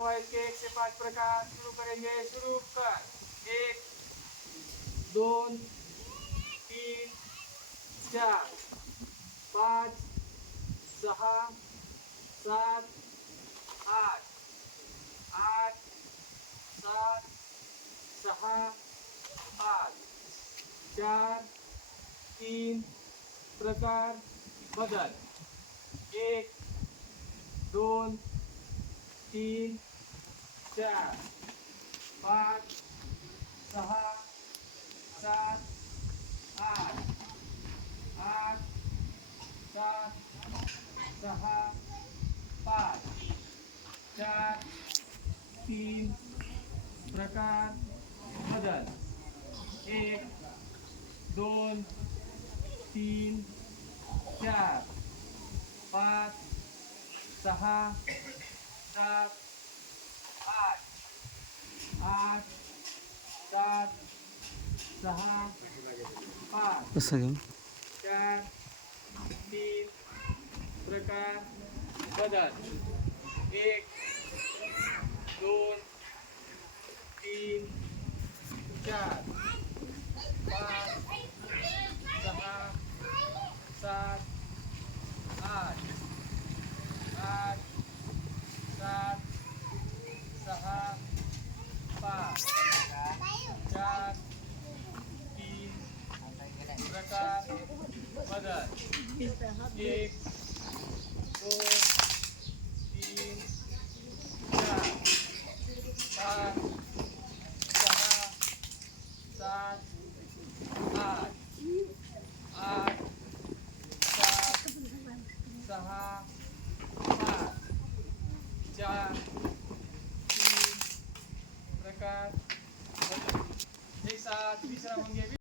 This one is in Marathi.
मोबाइल के एक से पाच प्रकार शुरू करेंगे। शुरू कर। एक दोन तीन चार पाच सहा सात आठ आठ सात सहा पाच चार तीन प्रकार बदल। एक दोन तीन चार पाच सहा सात आठ आठ सात सहा पाच चार तीन प्रकार बदल एक दोन तीन चार पाच सहा सात आठ आठ सात सहा पाच. चार तीन प्रकार बदल. एक दोन तीन चार. पाच सहा सात आठ सात सहा पाच चार तीन प्रकार बदल एक दोन तीन चार पाच सहा सात आठ आठ सात सहा पाच चार तीन प्रकार बदल जैसा तिसरा म्हणजे